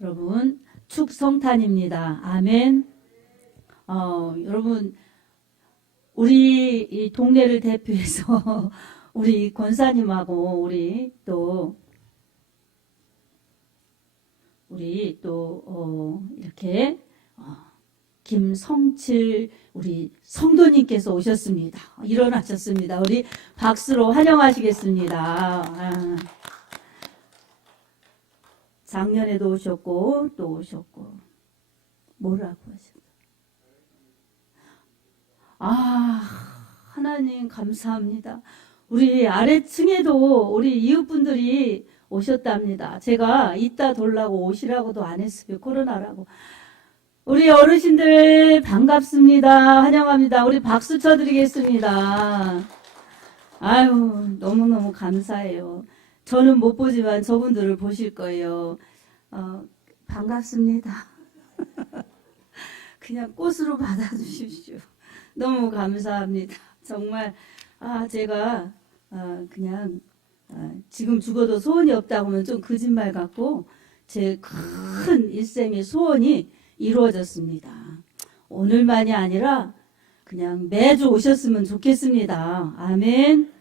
여러분 축성탄입니다. 아멘. 여러분 우리 이 동네를 대표해서 우리 권사님하고 우리 또 이렇게 김성칠 우리 성도님께서 오셨습니다. 일어나셨습니다. 우리 박수로 환영하시겠습니다. 작년에도 오셨고 또 오셨고 뭐라고 하셨어요? 하나님 감사합니다. 우리 아래층에도 우리 이웃분들이 오셨답니다. 제가 이따 돌라고 오시라고도 안 했어요. 코로나라고. 우리 어르신들 반갑습니다. 환영합니다. 우리 박수 쳐드리겠습니다. 아유, 너무너무 감사해요. 저는 못 보지만 저분들을 보실 거예요. 반갑습니다. 그냥 꽃으로 받아주십시오. 너무 감사합니다. 정말 제가 그냥 지금 죽어도 소원이 없다고 하면 좀 거짓말 같고 제 큰 일생의 소원이 이루어졌습니다. 오늘만이 아니라 그냥 매주 오셨으면 좋겠습니다. 아멘.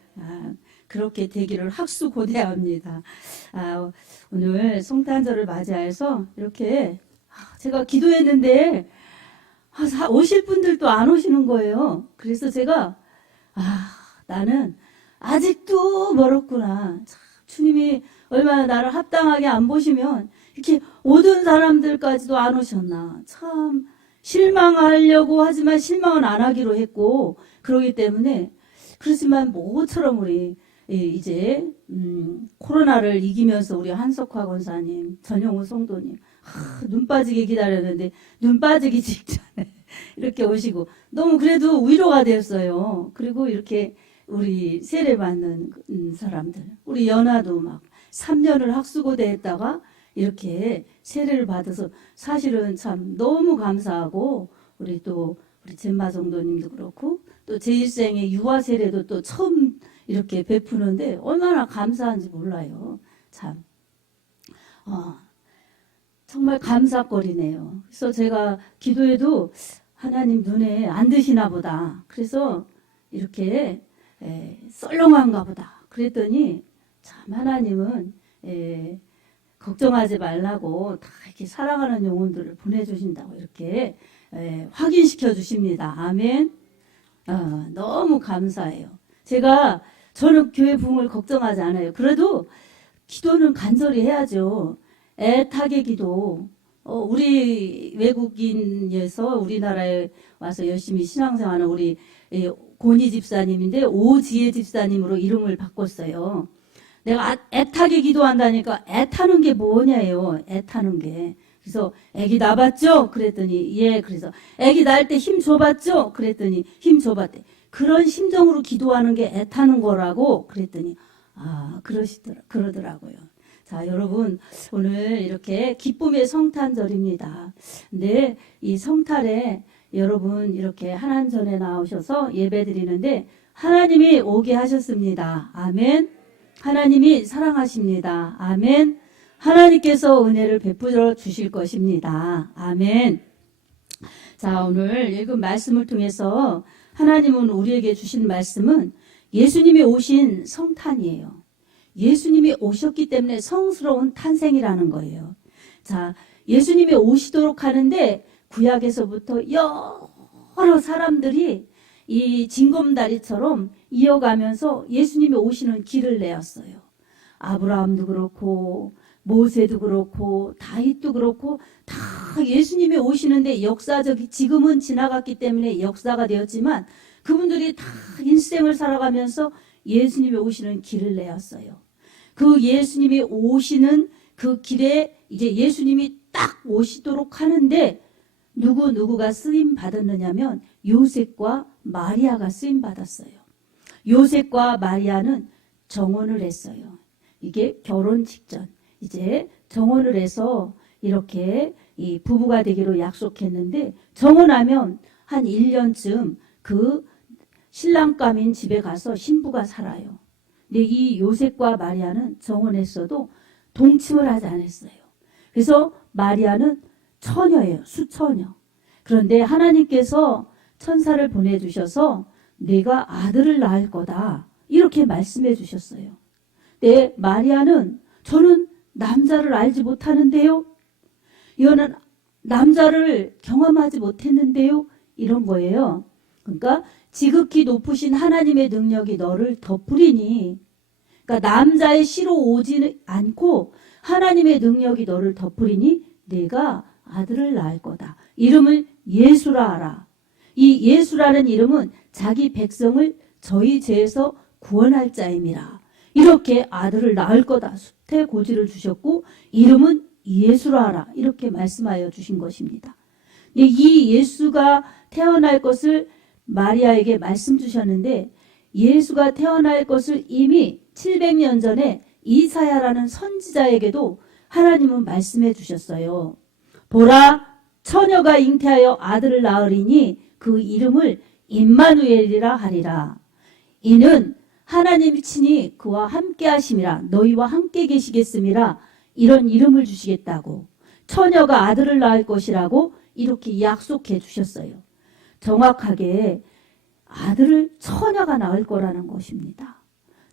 그렇게 되기를 학수고대합니다. 오늘 성탄절을 맞이해서 이렇게 제가 기도했는데 오실 분들도 안 오시는 거예요. 그래서 제가 나는 아직도 멀었구나. 참, 주님이 얼마나 나를 합당하게 안 보시면 이렇게 모든 사람들까지도 안 오셨나. 참 실망하려고 하지만 실망은 안 하기로 했고 그러기 때문에 그렇지만 모처럼 우리 이제 코로나를 이기면서 우리 한석화 권사님, 전용우 성도님 눈 빠지게 기다렸는데 눈 빠지기 직전에 이렇게 오시고 너무 그래도 위로가 되었어요. 그리고 이렇게 우리 세례 받는 사람들, 우리 연하도 막 3년을 학수고대 했다가 이렇게 세례를 받아서 사실은 참 너무 감사하고 우리 젠마 성도님도 그렇고 또 제 일생의 유아 세례도 또 처음 이렇게 베푸는데 얼마나 감사한지 몰라요. 참 정말 감사거리네요. 그래서 제가 기도해도 하나님 눈에 안 드시나 보다. 그래서 이렇게 썰렁한가 보다. 그랬더니 참 하나님은 걱정하지 말라고 다 이렇게 사랑하는 영혼들을 보내주신다고 이렇게 확인시켜 주십니다. 아멘. 너무 감사해요. 저는 교회 부흥을 걱정하지 않아요. 그래도 기도는 간절히 해야죠. 애타게 기도. 우리 외국인에서 우리나라에 와서 열심히 신앙생활하는 우리 고니 집사님인데 오지혜 집사님으로 이름을 바꿨어요. 내가 애타게 기도한다니까 애타는 게 뭐냐예요. 애타는 게. 그래서 애기 낳았죠? 그랬더니 예. 그래서 애기 낳을 때 힘 줘봤죠? 그랬더니 힘 줘봤대. 그런 심정으로 기도하는 게 애타는 거라고 그랬더니 그러더라고요. 자, 여러분 오늘 이렇게 기쁨의 성탄절입니다. 근데 이 성탄에 여러분 이렇게 하나전에 나오셔서 예배드리는데 하나님이 오게 하셨습니다. 아멘. 하나님이 사랑하십니다. 아멘. 하나님께서 은혜를 베풀어 주실 것입니다. 아멘. 자, 오늘 읽은 말씀을 통해서 하나님은 우리에게 주신 말씀은 예수님이 오신 성탄이에요. 예수님이 오셨기 때문에 성스러운 탄생이라는 거예요. 자, 예수님이 오시도록 하는데 구약에서부터 여러 사람들이 이 징검다리처럼 이어가면서 예수님이 오시는 길을 내었어요. 아브라함도 그렇고 모세도 그렇고 다윗도 그렇고 다 예수님이 오시는데 지금은 지나갔기 때문에 역사가 되었지만 그분들이 다 인생을 살아가면서 예수님이 오시는 길을 내었어요. 그 예수님이 오시는 그 길에 이제 예수님이 딱 오시도록 하는데 누구가 쓰임 받았느냐면 요셉과 마리아가 쓰임 받았어요. 요셉과 마리아는 정혼을 했어요. 이게 결혼 직전 이제 정혼을 해서 이렇게 이 부부가 되기로 약속했는데 정혼하면 한 1년쯤 그 신랑감인 집에 가서 신부가 살아요. 근데 이 요셉과 마리아는 정혼했어도 동침을 하지 않았어요. 그래서 마리아는 처녀예요. 수처녀. 그런데 하나님께서 천사를 보내주셔서 내가 아들을 낳을 거다. 이렇게 말씀해 주셨어요. 근데 마리아는 저는 남자를 알지 못하는데요. 이거는 남자를 경험하지 못했는데요. 이런 거예요. 그러니까 지극히 높으신 하나님의 능력이 너를 덮으리니, 그러니까 남자의 씨로 오지는 않고 하나님의 능력이 너를 덮으리니 내가 아들을 낳을 거다. 이름을 예수라 하라. 이 예수라는 이름은 자기 백성을 저희 죄에서 구원할 자임이라. 이렇게 아들을 낳을 거다. 수태고지를 주셨고 이름은 예수라 하라. 이렇게 말씀하여 주신 것입니다. 이 예수가 태어날 것을 마리아에게 말씀 주셨는데, 예수가 태어날 것을 이미 700년 전에 이사야라는 선지자에게도 하나님은 말씀해 주셨어요. 보라, 처녀가 잉태하여 아들을 낳으리니 그 이름을 임마누엘이라 하리라. 이는 하나님이 친히 그와 함께 하심이라. 너희와 함께 계시겠음이라. 이런 이름을 주시겠다고, 처녀가 아들을 낳을 것이라고 이렇게 약속해 주셨어요. 정확하게 아들을 처녀가 낳을 거라는 것입니다.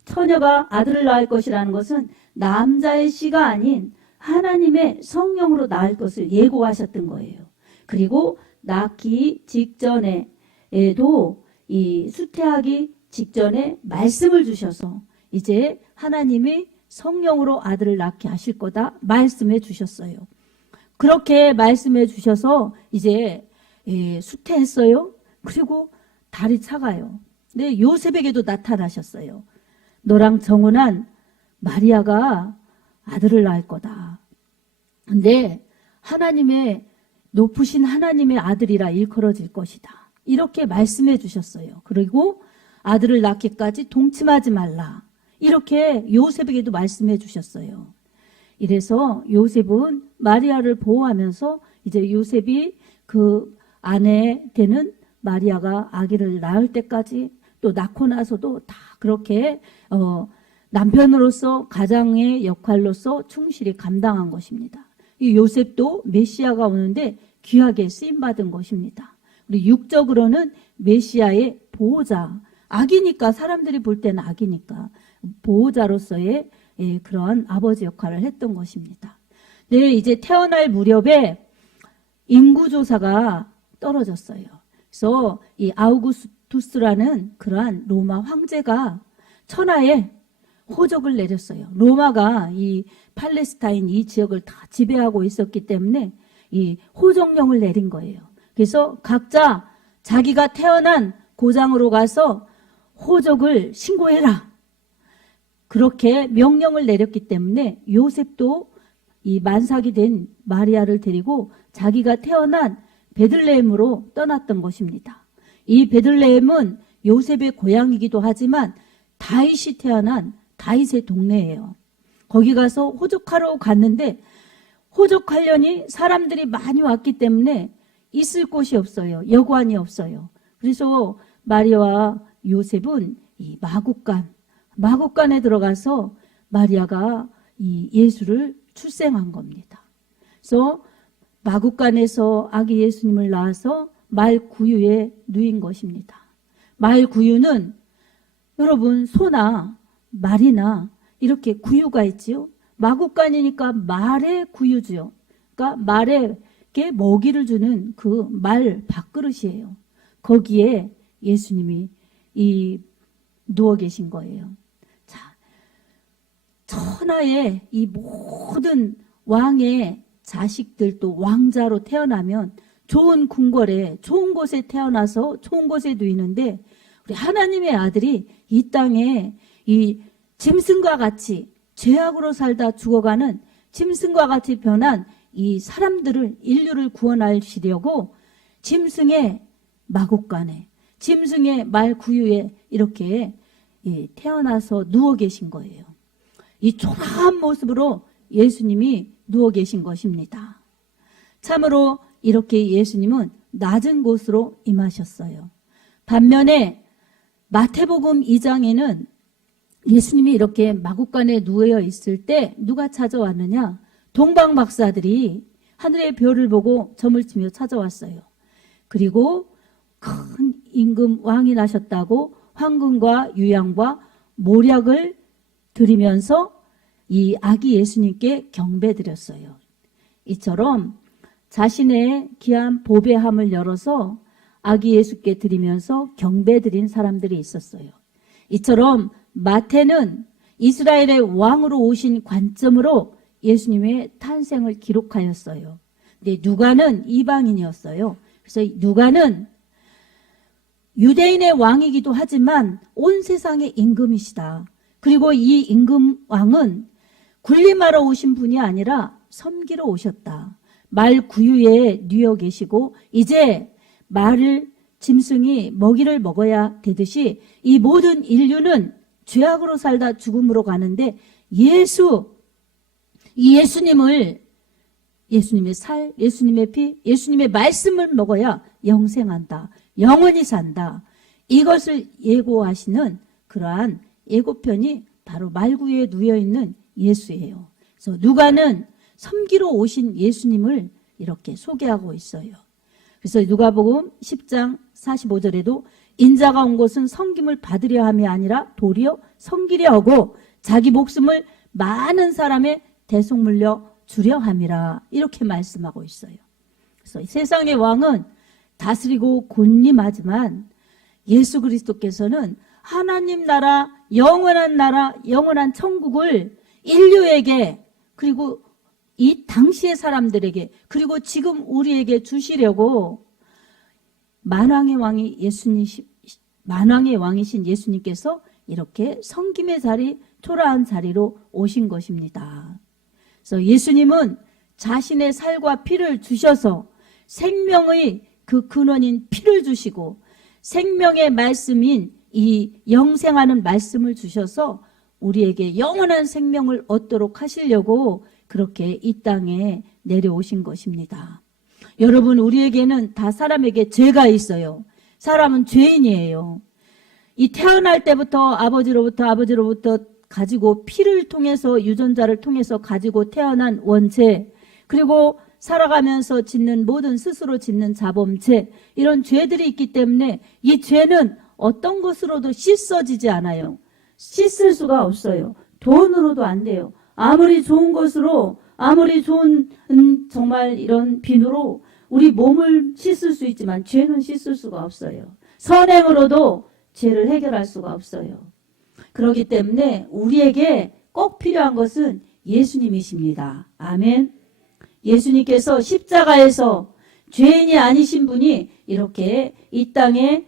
처녀가 아들을 낳을 것이라는 것은 남자의 씨가 아닌 하나님의 성령으로 낳을 것을 예고하셨던 거예요. 그리고 낳기 직전에도 이 수태하기 직전에 말씀을 주셔서 이제 하나님이 성령으로 아들을 낳게 하실 거다 말씀해 주셨어요. 그렇게 말씀해 주셔서 이제 수태했어요. 그리고 달이 차가요. 근데 요셉에게도 나타나셨어요. 너랑 정혼한 마리아가 아들을 낳을 거다. 근데 하나님의 높으신 하나님의 아들이라 일컬어질 것이다. 이렇게 말씀해 주셨어요. 그리고 아들을 낳기까지 동침하지 말라. 이렇게 요셉에게도 말씀해 주셨어요. 이래서 요셉은 마리아를 보호하면서 이제 요셉이 그 아내 되는 마리아가 아기를 낳을 때까지, 또 낳고 나서도 다 그렇게 남편으로서 가장의 역할로서 충실히 감당한 것입니다. 이 요셉도 메시아가 오는데 귀하게 쓰임받은 것입니다. 우리 육적으로는 메시아의 보호자, 아기니까, 사람들이 볼 때는 아기니까 보호자로서의 그런 아버지 역할을 했던 것입니다. 네, 이제 태어날 무렵에 인구조사가 떨어졌어요. 그래서 이 아우구스투스라는 그러한 로마 황제가 천하에 호적을 내렸어요. 로마가 이 팔레스타인 이 지역을 다 지배하고 있었기 때문에 이 호적령을 내린 거예요. 그래서 각자 자기가 태어난 고장으로 가서 호적을 신고해라. 그렇게 명령을 내렸기 때문에 요셉도 이 만삭이 된 마리아를 데리고 자기가 태어난 베들레헴으로 떠났던 것입니다. 이 베들레헴은 요셉의 고향이기도 하지만 다윗이 태어난 다윗의 동네예요. 거기 가서 호적하러 갔는데 호적하려니 사람들이 많이 왔기 때문에 있을 곳이 없어요. 여관이 없어요. 그래서 마리아와 요셉은 이 마구간에 들어가서 마리아가 이 예수를 출생한 겁니다. 그래서 마구간에서 아기 예수님을 낳아서 말 구유에 누인 것입니다. 말 구유는 여러분 소나 말이나 이렇게 구유가 있지요. 마구간이니까 말의 구유지요. 그러니까 말에게 먹이를 주는 그 말 밥그릇이에요. 거기에 예수님이 누워 계신 거예요. 자, 천하의 이 모든 왕의 자식들도 왕자로 태어나면 좋은 궁궐에 좋은 곳에 태어나서 좋은 곳에 누이는데, 우리 하나님의 아들이 이 땅에 이 짐승과 같이 죄악으로 살다 죽어가는 짐승과 같이 변한 이 사람들을, 인류를 구원하시려고 짐승의 마구간에, 짐승의 말 구유에 이렇게 태어나서 누워 계신 거예요. 이 초라한 모습으로 예수님이 누워 계신 것입니다. 참으로 이렇게 예수님은 낮은 곳으로 임하셨어요. 반면에 마태복음 2장에는 예수님이 이렇게 마구간에 누워 있을 때 누가 찾아왔느냐? 동방 박사들이 하늘의 별을 보고 점을 치며 찾아왔어요. 그리고 큰 임금 왕이 나셨다고 황금과 유향과 모략을 드리면서 이 아기 예수님께 경배드렸어요. 이처럼 자신의 귀한 보배함을 열어서 아기 예수께 드리면서 경배드린 사람들이 있었어요. 이처럼 마태는 이스라엘의 왕으로 오신 관점으로 예수님의 탄생을 기록하였어요. 근데 누가는 이방인이었어요. 그래서 누가는 유대인의 왕이기도 하지만 온 세상의 임금이시다. 그리고 이 임금 왕은 군림하러 오신 분이 아니라 섬기러 오셨다. 말 구유에 누워 계시고 이제 말을 짐승이 먹이를 먹어야 되듯이 이 모든 인류는 죄악으로 살다 죽음으로 가는데 예수님의 살, 예수님의 피, 예수님의 말씀을 먹어야 영생한다. 영원히 산다. 이것을 예고하시는 그러한 예고편이 바로 말구유에 누워있는 예수예요. 그래서 누가는 섬기러 오신 예수님을 이렇게 소개하고 있어요. 그래서 누가복음 10장 45절에도 인자가 온 것은 섬김을 받으려 함이 아니라 도리어 섬기려 하고 자기 목숨을 많은 사람의 대속물려 주려 함이라 이렇게 말씀하고 있어요. 그래서 세상의 왕은 다스리고 군림하지만 예수 그리스도께서는 하나님 나라, 영원한 천국을 인류에게 그리고 이 당시의 사람들에게 그리고 지금 우리에게 주시려고 만왕의 왕이신 예수님께서 이렇게 섬김의 자리, 초라한 자리로 오신 것입니다. 그래서 예수님은 자신의 살과 피를 주셔서 생명의 그 근원인 피를 주시고 생명의 말씀인 이 영생하는 말씀을 주셔서 우리에게 영원한 생명을 얻도록 하시려고 그렇게 이 땅에 내려오신 것입니다. 여러분, 우리에게는 다 사람에게 죄가 있어요. 사람은 죄인이에요. 이 태어날 때부터 아버지로부터 가지고 피를 통해서 유전자를 통해서 가지고 태어난 원죄, 그리고 살아가면서 짓는 모든 스스로 짓는 자범죄, 이런 죄들이 있기 때문에 이 죄는 어떤 것으로도 씻어지지 않아요. 씻을 수가 없어요. 돈으로도 안 돼요. 아무리 좋은 것으로, 아무리 좋은 정말 이런 비누로 우리 몸을 씻을 수 있지만 죄는 씻을 수가 없어요. 선행으로도 죄를 해결할 수가 없어요. 그렇기 때문에 우리에게 꼭 필요한 것은 예수님이십니다. 아멘. 예수님께서 십자가에서 죄인이 아니신 분이 이렇게 이 땅에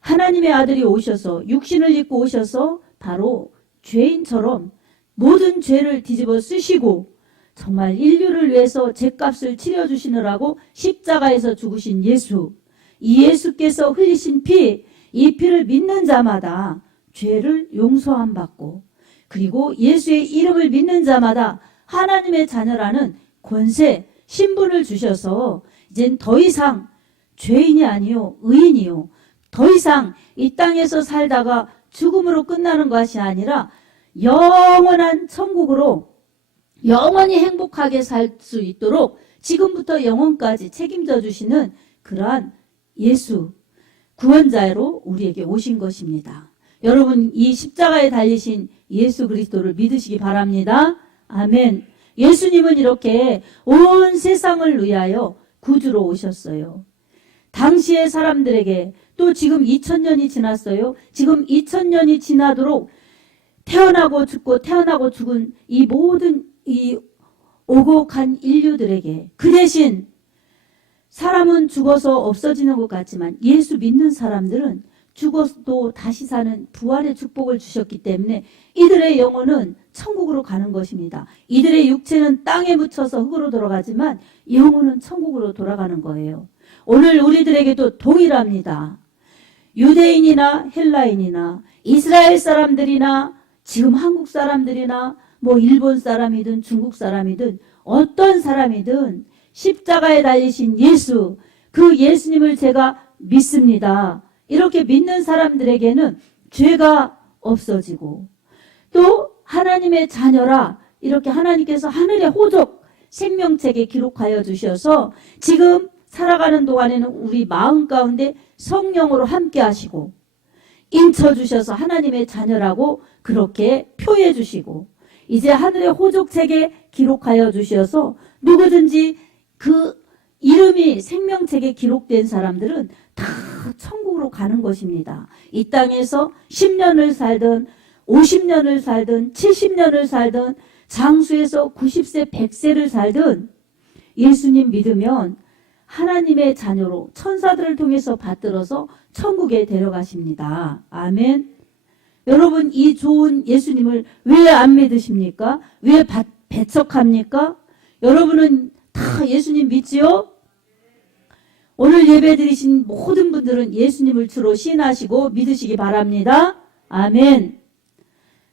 하나님의 아들이 오셔서 육신을 입고 오셔서 바로 죄인처럼 모든 죄를 뒤집어 쓰시고 정말 인류를 위해서 죄값을 치러주시느라고 십자가에서 죽으신 예수, 이 예수께서 흘리신 피, 이 피를 믿는 자마다 죄를 용서함 받고 그리고 예수의 이름을 믿는 자마다 하나님의 자녀라는 권세, 신분을 주셔서 이젠 더 이상 죄인이 아니요 의인이요, 더 이상 이 땅에서 살다가 죽음으로 끝나는 것이 아니라 영원한 천국으로 영원히 행복하게 살 수 있도록 지금부터 영원까지 책임져 주시는 그러한 예수 구원자로 우리에게 오신 것입니다. 여러분, 이 십자가에 달리신 예수 그리스도를 믿으시기 바랍니다. 아멘. 예수님은 이렇게 온 세상을 위하여 구주로 오셨어요. 당시의 사람들에게 또 지금 2000년이 지났어요. 지금 2000년이 지나도록 태어나고 죽은 이 모든 이 오고 간 인류들에게 그 대신 사람은 죽어서 없어지는 것 같지만 예수 믿는 사람들은 죽어도 다시 사는 부활의 축복을 주셨기 때문에 이들의 영혼은 천국으로 가는 것입니다. 이들의 육체는 땅에 묻혀서 흙으로 돌아가지만 영혼은 천국으로 돌아가는 거예요. 오늘 우리들에게도 동일합니다. 유대인이나 헬라인이나 이스라엘 사람들이나 지금 한국 사람들이나 뭐 일본 사람이든 중국 사람이든 어떤 사람이든 십자가에 달리신 예수, 그 예수님을 제가 믿습니다. 이렇게 믿는 사람들에게는 죄가 없어지고 또 하나님의 자녀라 이렇게 하나님께서 하늘의 호족, 생명책에 기록하여 주셔서 지금 살아가는 동안에는 우리 마음 가운데 성령으로 함께 하시고 인쳐 주셔서 하나님의 자녀라고 그렇게 표해 주시고 이제 하늘의 호족책에 기록하여 주셔서 누구든지 그 이름이 생명책에 기록된 사람들은 다 천국으로 가는 것입니다. 이 땅에서 10년을 살든 50년을 살든 70년을 살든 장수에서 90세 100세를 살든 예수님 믿으면 하나님의 자녀로 천사들을 통해서 받들어서 천국에 데려가십니다. 아멘. 여러분 이 좋은 예수님을 왜 안 믿으십니까? 왜 배척합니까? 여러분은 다 예수님 믿지요? 오늘 예배 드리신 모든 분들은 예수님을 주로 신하시고 믿으시기 바랍니다. 아멘.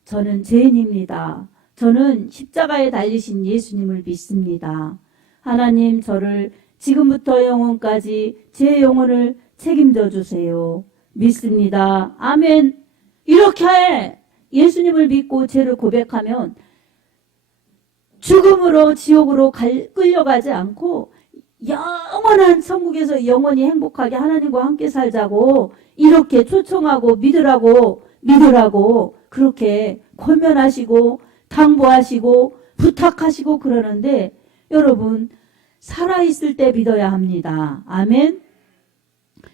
저는 죄인입니다. 저는 십자가에 달리신 예수님을 믿습니다. 하나님 저를 지금부터 영원까지 제 영혼을 책임져 주세요. 믿습니다. 아멘. 이렇게 예수님을 믿고 죄를 고백하면 죽음으로 지옥으로 끌려가지 않고 영원한 천국에서 영원히 행복하게 하나님과 함께 살자고 이렇게 초청하고 믿으라고 그렇게 권면하시고 당부하시고 부탁하시고 그러는데 여러분 살아있을 때 믿어야 합니다. 아멘.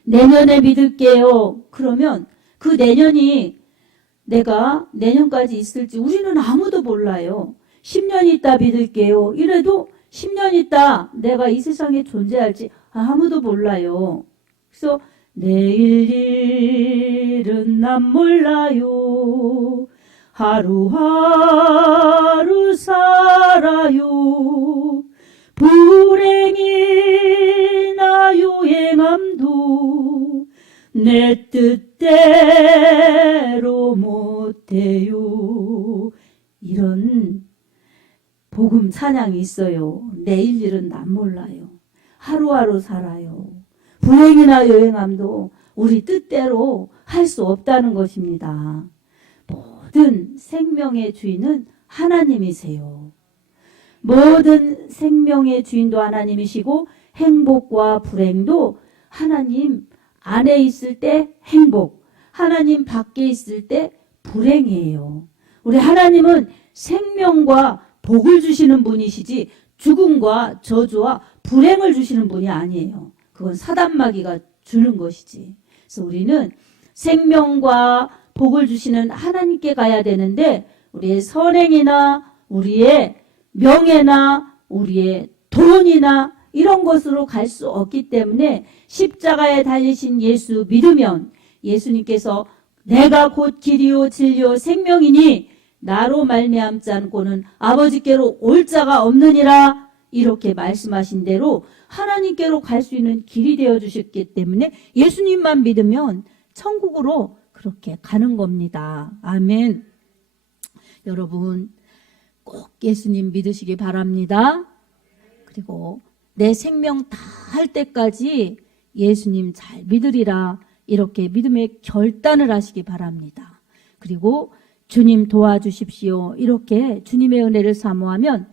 내년에 믿을게요. 그러면 그 내년이 내가 내년까지 있을지 우리는 아무도 몰라요. 10년 있다 믿을게요. 이래도 10년 있다 내가 이 세상에 존재할지 아무도 몰라요. 그래서 내일 일은 난 몰라요. 하루하루 살아요. 불행이나 유행함도 내 뜻대로 못해요. 이런 복음 찬양이 있어요. 내일 일은 난 몰라요. 하루하루 살아요. 불행이나 여행함도 우리 뜻대로 할 수 없다는 것입니다. 모든 생명의 주인은 하나님이세요. 모든 생명의 주인도 하나님이시고 행복과 불행도 하나님 안에 있을 때 행복, 하나님 밖에 있을 때 불행이에요. 우리 하나님은 생명과 복을 주시는 분이시지 죽음과 저주와 불행을 주시는 분이 아니에요. 그건 사단마귀가 주는 것이지. 그래서 우리는 생명과 복을 주시는 하나님께 가야 되는데 우리의 선행이나 우리의 명예나 우리의 돈이나 이런 것으로 갈 수 없기 때문에 십자가에 달리신 예수 믿으면 예수님께서 내가 곧 길이요 진리요 생명이니 나로 말미암지 않고는 아버지께로 올 자가 없느니라 이렇게 말씀하신 대로 하나님께로 갈 수 있는 길이 되어 주셨기 때문에 예수님만 믿으면 천국으로 그렇게 가는 겁니다. 아멘. 여러분 꼭 예수님 믿으시기 바랍니다. 그리고 내 생명 다 할 때까지 예수님 잘 믿으리라 이렇게 믿음의 결단을 하시기 바랍니다. 그리고 주님 도와주십시오. 이렇게 주님의 은혜를 사모하면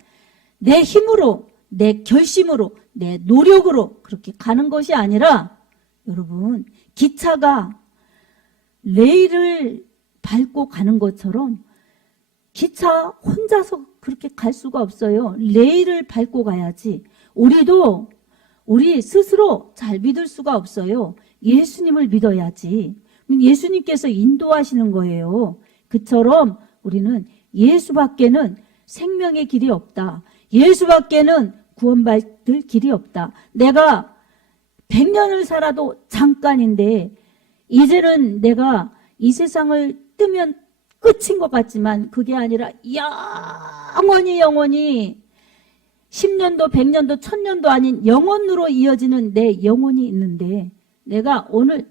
내 힘으로, 내 결심으로, 내 노력으로 그렇게 가는 것이 아니라 여러분 기차가 레일을 밟고 가는 것처럼 기차 혼자서 그렇게 갈 수가 없어요. 레일을 밟고 가야지. 우리도 우리 스스로 잘 믿을 수가 없어요. 예수님을 믿어야지. 예수님께서 인도하시는 거예요. 그처럼 우리는 예수밖에는 생명의 길이 없다. 예수밖에는 구원받을 길이 없다. 내가 100년을 살아도 잠깐인데 이제는 내가 이 세상을 뜨면 끝인 것 같지만 그게 아니라 영원히 10년도 100년도 1000년도 아닌 영원으로 이어지는 내 영혼이 있는데 내가 오늘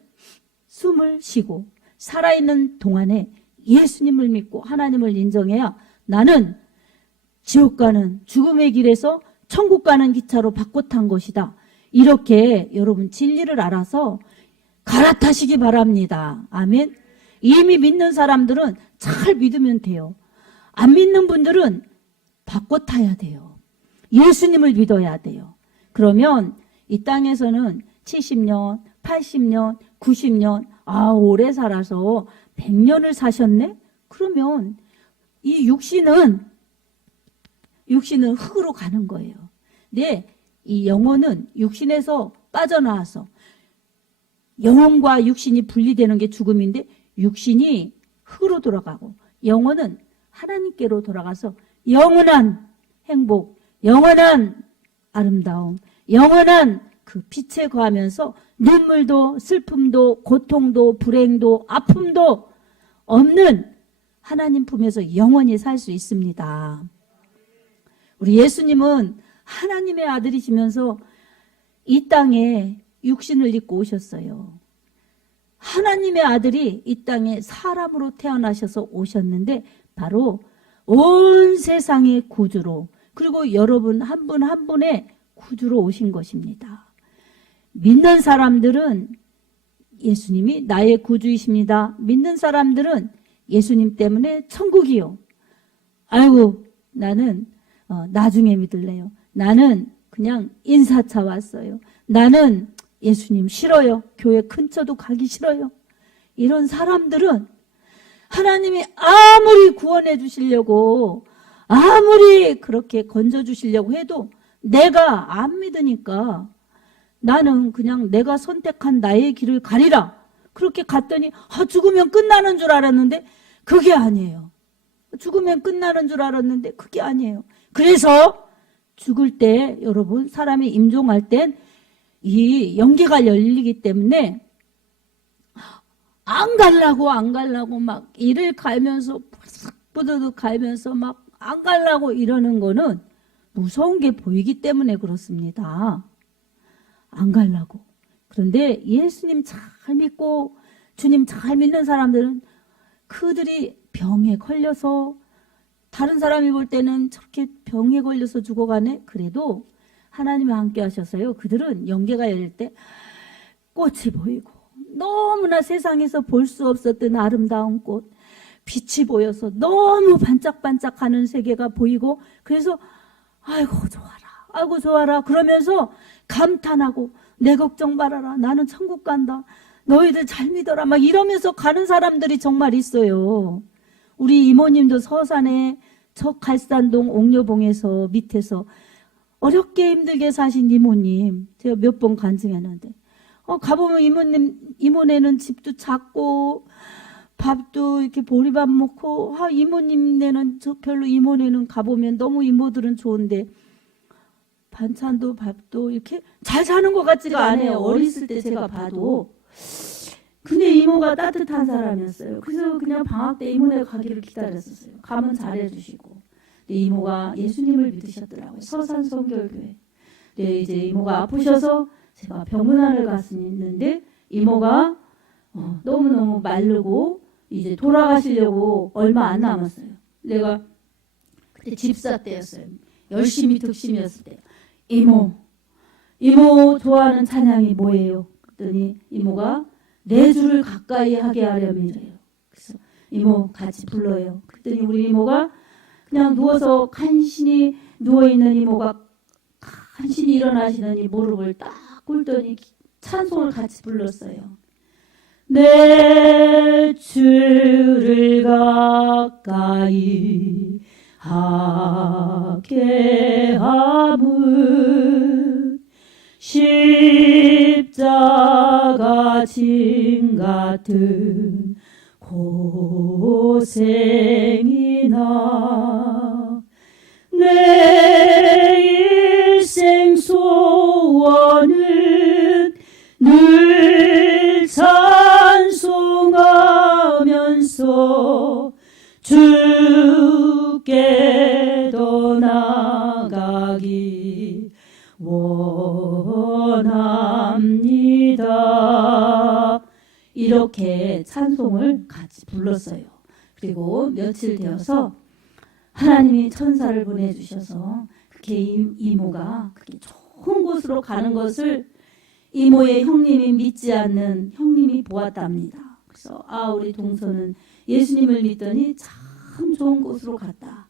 숨을 쉬고 살아있는 동안에 예수님을 믿고 하나님을 인정해야 나는 지옥 가는 죽음의 길에서 천국 가는 기차로 바꿔 탄 것이다. 이렇게 여러분 진리를 알아서 갈아타시기 바랍니다. 아멘. 이미 믿는 사람들은 잘 믿으면 돼요. 안 믿는 분들은 바꿔 타야 돼요. 예수님을 믿어야 돼요. 그러면 이 땅에서는 70년, 80년, 90년, 오래 살아서 100년을 사셨네? 그러면 이 육신은 흙으로 가는 거예요. 근데 이 영혼은 육신에서 빠져나와서 영혼과 육신이 분리되는 게 죽음인데 육신이 흙으로 돌아가고 영혼은 하나님께로 돌아가서 영원한 행복, 영원한 아름다움, 영원한 그 빛에 거하면서 눈물도 슬픔도 고통도 불행도 아픔도 없는 하나님 품에서 영원히 살 수 있습니다. 우리 예수님은 하나님의 아들이시면서 이 땅에 육신을 입고 오셨어요. 하나님의 아들이 이 땅에 사람으로 태어나셔서 오셨는데 바로 온 세상의 구주로 그리고 여러분 한 분 한 분의 구주로 오신 것입니다. 믿는 사람들은 예수님이 나의 구주이십니다. 믿는 사람들은 예수님 때문에 천국이요. 아이고 나는 나중에 믿을래요. 나는 그냥 인사차 왔어요. 나는 예수님 싫어요. 교회 근처도 가기 싫어요. 이런 사람들은 하나님이 아무리 구원해 주시려고 아무리 그렇게 건져 주시려고 해도 내가 안 믿으니까 나는 그냥 내가 선택한 나의 길을 가리라. 그렇게 갔더니 죽으면 끝나는 줄 알았는데 그게 아니에요. 죽으면 끝나는 줄 알았는데 그게 아니에요. 그래서 죽을 때 여러분 사람이 임종할 땐 이 영계가 열리기 때문에 안 갈라고 막 이를 갈면서 뿌드득 갈면서 막 안 갈라고 이러는 거는 무서운 게 보이기 때문에 그렇습니다. 안 갈라고. 그런데 예수님 잘 믿고 주님 잘 믿는 사람들은 그들이 병에 걸려서 다른 사람이 볼 때는 저렇게 병에 걸려서 죽어가네. 그래도 하나님과 함께 하셔서요. 그들은 영계가 열릴 때 꽃이 보이고 너무나 세상에서 볼 수 없었던 아름다운 꽃, 빛이 보여서 너무 반짝반짝하는 세계가 보이고 그래서 아이고 좋아라 그러면서 감탄하고 내 걱정 말아라. 나는 천국 간다. 너희들 잘 믿어라. 막 이러면서 가는 사람들이 정말 있어요. 우리 이모님도 서산에 저 갈산동 옥녀봉에서 밑에서 어렵게 힘들게 사신 이모님 제가 몇 번 간증했는데 가보면 이모네는 집도 작고 밥도 이렇게 보리밥 먹고 이모님네는 별로 이모네는 가보면 너무 이모들은 좋은데 반찬도 밥도 이렇게 잘 사는 것 같지가 않아요. 어렸을 때 제가 봐도. 근데 이모가 따뜻한 사람이었어요. 그래서 그냥 방학 때 이모네 가기를 기다렸었어요. 가면 잘해주시고. 근데 이모가 예수님을 믿으셨더라고요. 서산 성결교회. 근데 이제 이모가 아프셔서 제가 병문안을 갔는데 이모가 너무너무 마르고 이제 돌아가시려고 얼마 안 남았어요. 내가 그때 집사 때였어요. 열심히 득심이었을 때. 이모 좋아하는 찬양이 뭐예요? 그랬더니 이모가 내 주를 가까이 하게 하려면이래요. 그래서 이모 같이 불러요. 그랬더니 우리 이모가 그냥 누워서 간신히 누워있는 이모가 간신히 일어나시더니 무릎을 딱 꿇더니 찬송을 같이 불렀어요. 내 주를 가까이 하게 함은 십자가 짐 같은 고생이나 내 일생 소원은 늘 찬송하면서 주께 더 나가기 원합니다. 이렇게 찬송을 같이 불렀어요. 그리고 며칠 되어서 하나님이 천사를 보내주셔서 그렇게 이모가 그렇게 좋은 곳으로 가는 것을 이모의 형님이 믿지 않는 형님이 보았답니다. 그래서 우리 동서는 예수님을 믿더니 참 좋은 곳으로 갔다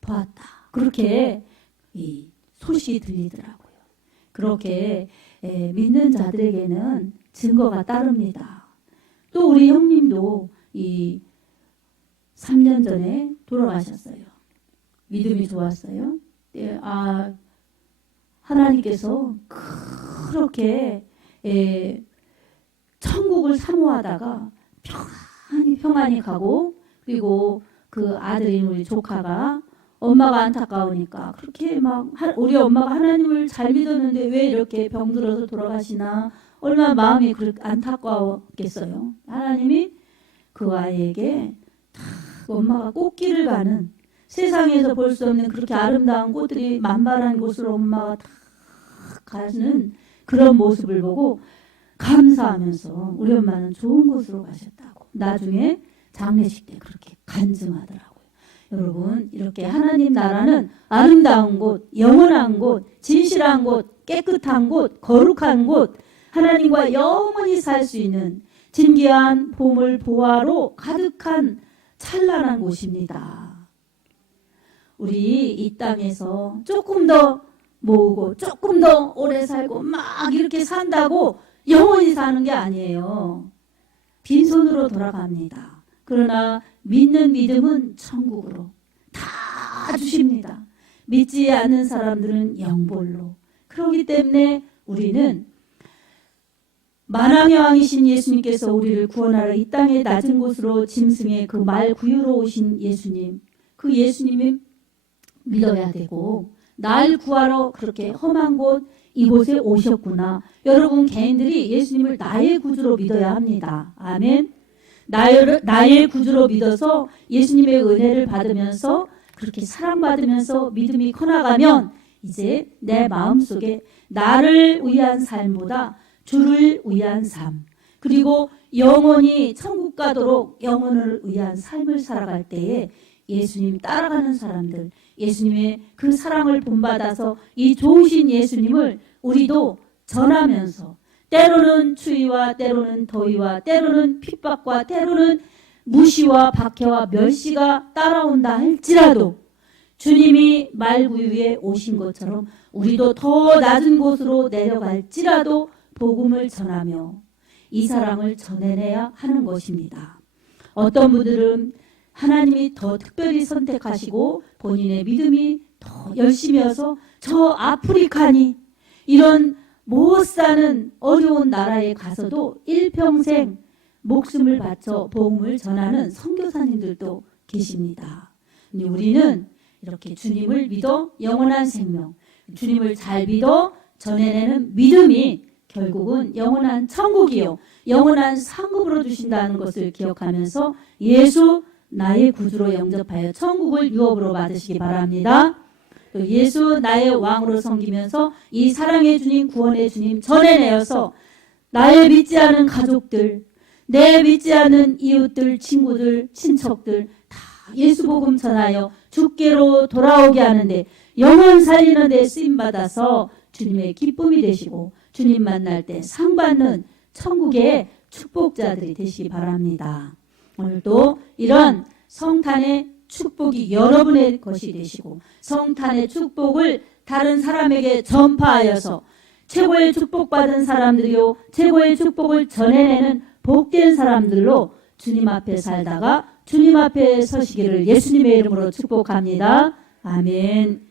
보았다. 그렇게 이 소식이 들리더라고요. 그렇게 믿는 자들에게는 증거가 따릅니다. 또 우리 형님도 이 3년 전에 돌아가셨어요. 믿음이 좋았어요. 하나님께서 그렇게 천국을 사모하다가 평안히 가고, 그리고 그 아들인 우리 조카가 엄마가 안타까우니까 그렇게 막 우리 엄마가 하나님을 잘 믿었는데 왜 이렇게 병들어서 돌아가시나, 얼마나 마음이 그렇게 안타까웠겠어요. 하나님이 그 아이에게 다 엄마가 꽃길을 가는, 세상에서 볼 수 없는 그렇게 아름다운 꽃들이 만발한 곳으로 엄마가 다 가는 그런 모습을 보고 감사하면서 우리 엄마는 좋은 곳으로 가셨다고 나중에 장례식 때 그렇게 간증하더라고요. 여러분, 이렇게 하나님 나라는 아름다운 곳, 영원한 곳, 진실한 곳, 깨끗한 곳, 거룩한 곳, 하나님과 영원히 살 수 있는 진귀한 보물 보화로 가득한 찬란한 곳입니다. 우리 이 땅에서 조금 더 모으고 조금 더 오래 살고 막 이렇게 산다고 영원히 사는 게 아니에요. 빈손으로 돌아갑니다. 그러나 믿는 믿음은 천국으로 다 주십니다. 믿지 않는 사람들은 영벌로. 그렇기 때문에 우리는 만왕의 왕이신 예수님께서 우리를 구원하러 이 땅의 낮은 곳으로 짐승의 그 말 구유로 오신 예수님, 그 예수님이 믿어야 되고, 날 구하러 그렇게 험한 곳 이곳에 오셨구나. 여러분 개인들이 예수님을 나의 구주로 믿어야 합니다. 아멘. 나의 구주로 믿어서 예수님의 은혜를 받으면서 그렇게 사랑받으면서 믿음이 커나가면 이제 내 마음속에 나를 위한 삶보다 주를 위한 삶, 그리고 영원히 천국 가도록 영혼을 위한 삶을 살아갈 때에 예수님 따라가는 사람들, 예수님의 그 사랑을 본받아서 이 좋으신 예수님을 우리도 전하면서, 때로는 추위와 때로는 더위와 때로는 핍박과 때로는 무시와 박해와 멸시가 따라온다 할지라도 주님이 말구 위에 오신 것처럼 우리도 더 낮은 곳으로 내려갈지라도 복음을 전하며 이 사랑을 전해내야 하는 것입니다. 어떤 분들은 하나님이 더 특별히 선택하시고 본인의 믿음이 더 열심히 해서 저 아프리카니 이런 못 사는 어려운 나라에 가서도 일평생 목숨을 바쳐 복음을 전하는 선교사님들도 계십니다. 근데 우리는 이렇게 주님을 믿어 영원한 생명, 주님을 잘 믿어 전해내는 믿음이 결국은 영원한 천국이요, 영원한 상급으로 주신다는 것을 기억하면서 예수 나의 구주로 영접하여 천국을 유업으로 받으시기 바랍니다. 또 예수 나의 왕으로 섬기면서 이 사랑의 주님, 구원의 주님 전해내어서 나의 믿지 않은 가족들, 내 믿지 않은 이웃들, 친구들, 친척들 다 예수 복음 전하여 주께로 돌아오게 하는데 영혼 살리는 데 쓰임받아서 주님의 기쁨이 되시고 주님 만날 때 상 받는 천국의 축복자들이 되시기 바랍니다. 오늘도 이런 성탄의 축복이 여러분의 것이 되시고 성탄의 축복을 다른 사람에게 전파하여서 최고의 축복받은 사람들이요 최고의 축복을 전해내는 복된 사람들로 주님 앞에 살다가 주님 앞에 서시기를 예수님의 이름으로 축복합니다. 아멘.